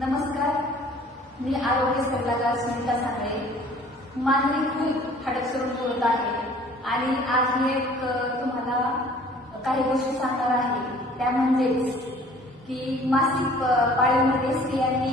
नमस्कार, मी आरोग्य सल्लागार सुनीता सांगळे, मानवी खूप खडकसरून बोलत आहे आणि आज मी तुम्हाला काही गोष्टी सांगणार आहे. त्या म्हणजेच की मासिक पाळीमध्ये स्त्रियांनी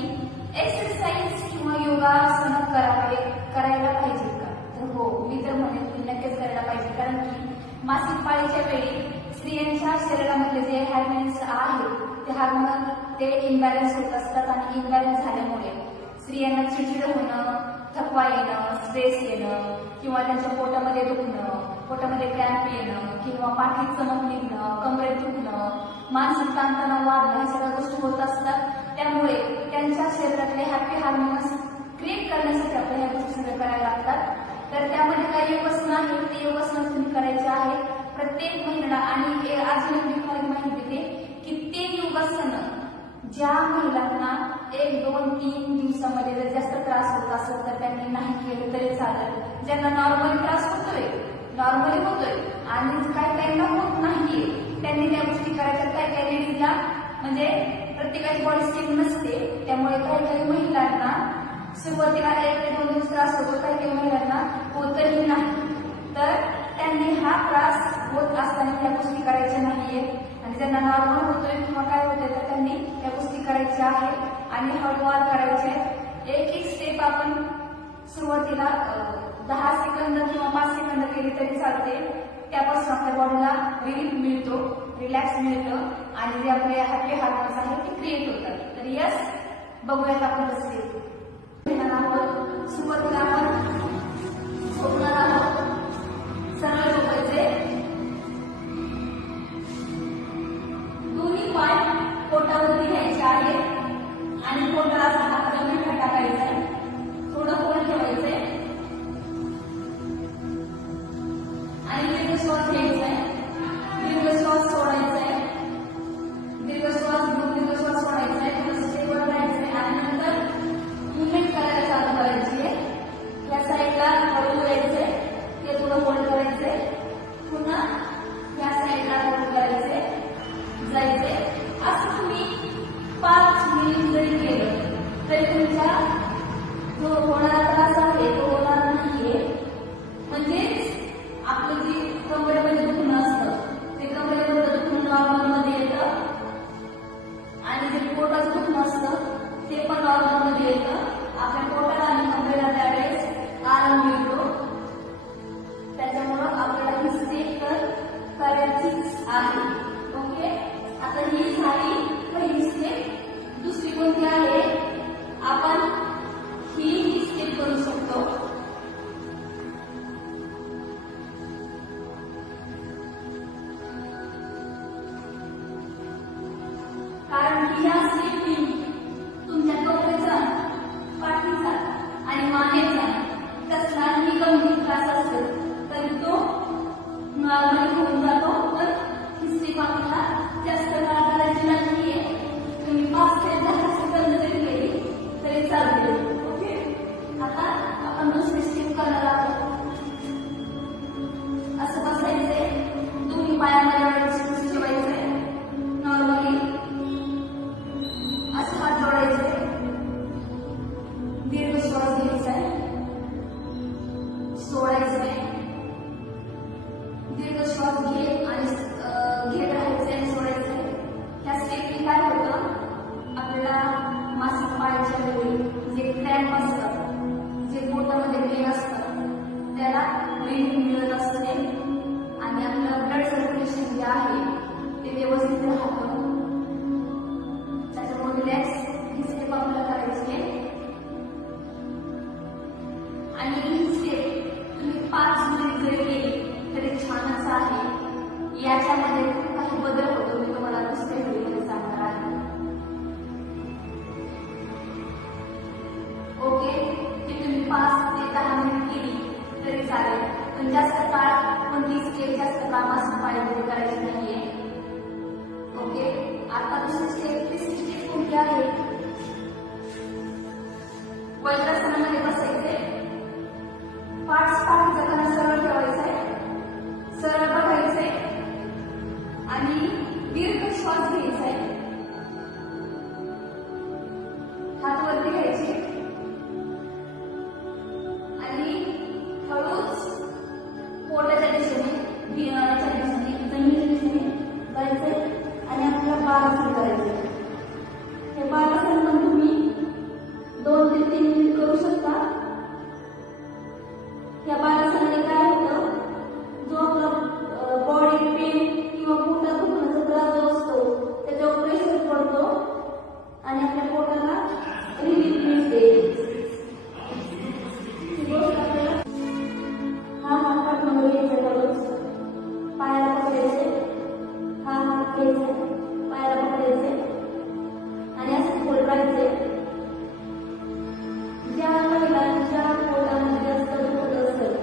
एक्सरसाइज किंवा योगासन करायला पाहिजे का? तर हो, मी तर म्हणेन की नक्कीच करायला पाहिजे. कारण की मासिक पाळीच्या वेळी स्त्रियांच्या शरीरामध्ये जे हार्मोन्स आहेत ते हार्मोन इम्बॅलन्स होत असतात आणि इम्बॅलन्स झाल्यामुळे स्त्रियांना चिडचिड होणं, थकवा येणं, स्ट्रेस येणं किंवा त्यांच्या पोटामध्ये दुखणं, पोटामध्ये क्रॅम्प येणं किंवा पाठीत चमक निघणं, कमरेत दुखणं, मानसिक ताणतणाव वाढणं, ह्या सगळ्या गोष्टी होत असतात. त्यामुळे त्यांच्या शरीरातले हॅपी हार्मोन्स क्रिएट करण्यासाठी आपल्याला ह्या गोष्टी सगळ्या करायला लागतात. तर त्यामध्ये काही योगासनं आहेत, ते योगासनं तुम्ही करायचे आहेत प्रत्येक महिन्याला. आणि अजून मी तुम्हाला माहिती देते की ते योगासनं ज्या महिलांना 1, 2, 3 दिवसामध्ये जर जास्त त्रास होत असेल तर त्यांनी नाही केलं तरी चालेल. ज्यांना नॉर्मली त्रास नॉर्मली होतोय आणि काही होत नाहीये त्यांनी त्या गोष्टी करायच्या. काही लेडीजला म्हणजे प्रत्येकाची बॉडी सेम नसते, त्यामुळे काही महिलांना सुरुवातीला 1 ते 2 दिवस त्रास होतो, काही महिलांना होतही नाही. तर त्यांनी हा त्रास होत असताना त्या गोष्टी करायच्या नाहीये. आणि ज्यांना नॉर्मल होतोय किंवा काय होतंय तर त्यांनी त्या गोष्टी करायच्या आहेत आणि हळूहळू करायचे. एक स्टेप आपण सुरुवातीला 10 सेकंद किंवा 5 सेकंद केली तरी चालते. त्यापासून आपल्या बॉडीला रिलीफ मिळतो, रिलॅक्स मिळतं आणि जे आपले हॅपी हार्मोन्स आहेत ते क्रिएट होतात. तर यस, बघूयात आपण कसं सुरुवातीला आपण झोपणार आहोत. सरळ झोपायचे, दोन्ही पाय पोटावरती घ्यायचे आहेत आणि पोटाला हात जमिनीवर टाकायचा आहे. थोडं पोट ठेवायचंय आणि दीर्घ श्वास घ्यायचा आहे, दीर्घ श्वास सोडायचा आहे, दीर्घ श्वास घेऊन दीर्घ श्वास सोडायचा आहे. थोडं स्टेबल राहायचं आहे आणि नंतर मुवमेंट करायला चालू करायची आहे. या साईडला हळू यायचंय, ते थोडं होल्ड करायचंय, पुन्हा या साईडला होल्ड करायचंय, जायचंय. असं तुम्ही 5 मिनिट जरी केलं तरी तुमचा जो होणारा त्रास आहे तो होणार नाहीये. म्हणजेच आपलं जे कमरेमध्ये दुखणं असतं ते कमरेमध्ये दुखणं नॉर्मल मध्ये येतं आणि जे पोटाचं दुखणं असतं ते पण नॉर्मल मध्ये येतं. आपल्या पोटाला आणि कमरेला त्यावेळेस आराम मिळतो. त्याच्यामुळं आपल्याला ही स्टेप तर करायचीच आहे. ओके, आता ही झाली पहिली स्टेप. दुसरी कोणती आहे? आपण ही स्टेप करू शकतो. कारण की या स्टेपनी तुमच्या कमरेचा, पाठीचा आणि मानेचा कसलाही गंभीर त्रास असेल तरी तो नॉर्मली होऊन जातो. तर ही स्टेप आपल्याला जास्त काळ करायची नाहीये. तुम्ही 5 ते 10 सेकंद जरी केली तरी चालते. ओके, आता आपण दुसरी स्टेप करणार आहोत. असं बसायचंय, दोन्ही पायामध्ये ठेवायचंय, नॉर्मली असं हात जोडायचे, दीर्घ श्वास घ्यायचाय, सोडायचंय, दीर्घ श्वास घेत राहायचंय आणि सोडायचंय. ह्या स्टेपनी काय होतं, आपल्याला मासिक पाळीच्या वेळी जे क्रॅम्प असतात, जे पोटामध्ये पेन असतं त्याला रिलीफ मिळत असते आणि आपलं ब्लड सर्क्युलेशन जे आहे ते व्यवस्थित राहतं. त्याच्यामुळे रिलॅक्स ही स्टेप आपल्याला करायची आहे. आणि ही स्टेप तुम्ही 5 मिनिट जरी केली तरी छानच आहे. याच्यामध्ये खूप काही बदल होतो, मी तुम्हाला दुसऱ्या व्हिडिओमध्ये सांगणार आहे. ओके, ती तुम्ही 5 ते 10 मिनिट केली तरी चालेल, पण जास्त काळ कोणती स्टेप जास्त काळ मासिक पाळीमध्ये करायची नाहीये. ओके, आता दुसरी स्टेप, तिसरी स्टेप कोणती आहे? वज्रासनामध्ये बसायचे, पाठीचा कणा सरळ ठेवायचा आहे, सरळ बघायचंय आणि दीर्घ श्वास घ्यायचा आहे. हात वरती घ्यायचे आणि हळूच पोटाच्या दिशेने याच्या दिशेने जमिनीच्या दिशेने जायचंय आणि आपल्याला बालासन करायचे. हे बालासन पण तुम्ही 2 ते 3 मिनिट करू शकता. या बालासनाने काय होतं, जो आपला बॉडी पेन किंवा पोटात दुखण्याचा त्रास जो असतो त्याच्यावर प्रेशर पडतो आणि आपल्या पोटाला रिलीफ मिळते. ही गोष्ट आपल्याला हा हात पाठीमागे घ्यायचा, हळूच पायाला पकडायचे, हा हात घ्यायचा, पायाला पकडायचे आणि असं खोल राहायचे. ज्या महिलांच्या पोटामध्ये जास्त दुखत असेल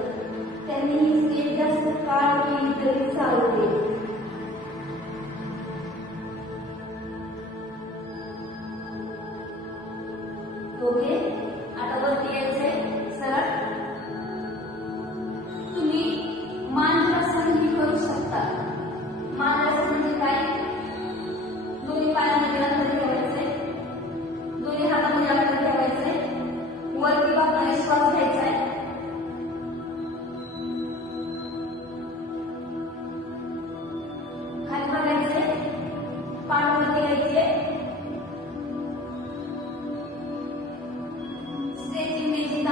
त्यांनी ही स्टेप जास्त काळ केली तरी चालते. ओके, आता वरती यायचंय सरळ. तुम्ही मांडरासन ही करू शकता. मांडरासन म्हणजे काय, दोन्ही पायांमध्ये अंतर ठेवायचे, दोन्ही हातामध्ये अंतर ठेवायचे, वरती बाजूने श्वास घ्यायचा आहे, खाली बघायचे, पाठ वरती घ्यायचे, स्ट्रेचिंग द्यायची.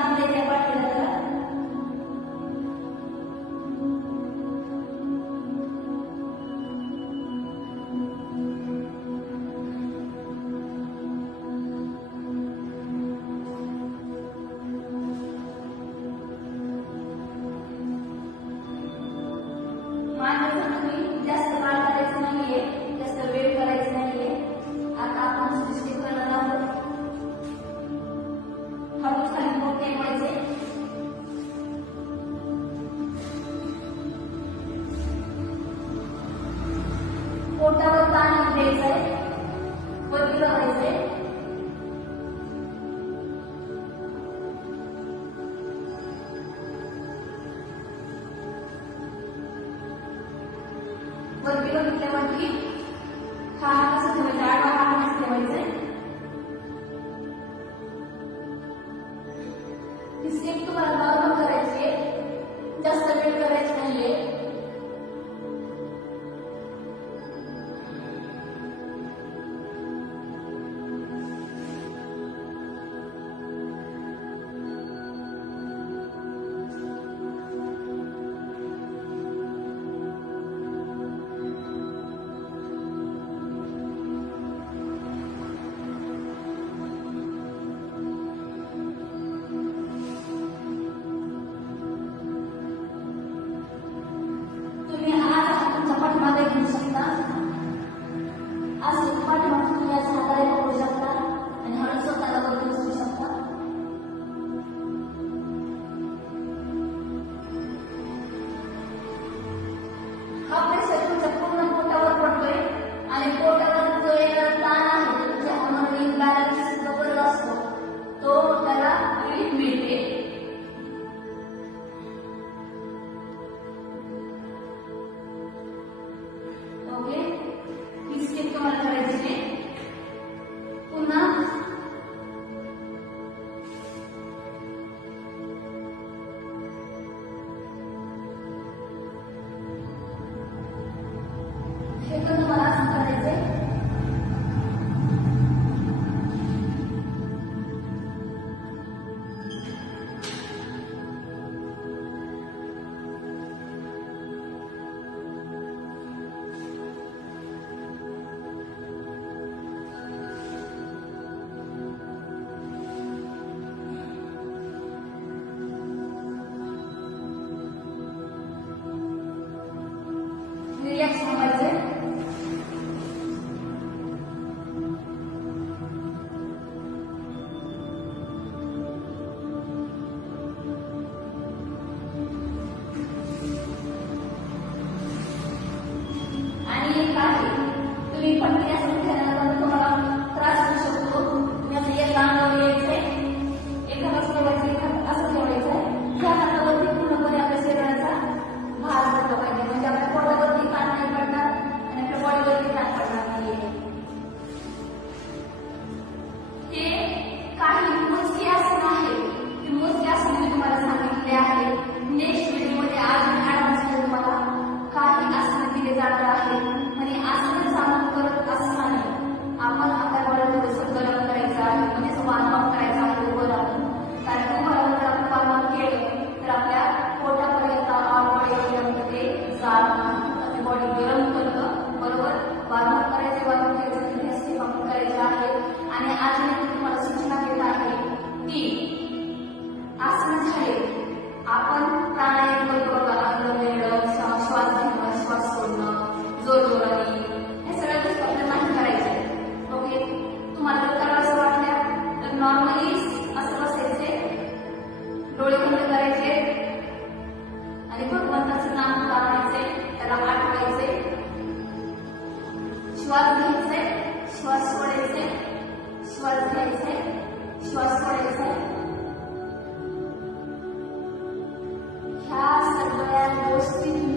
घ्यायचा आहे, श्वास सोडायचा आहे. ह्या सगळ्या गोष्टी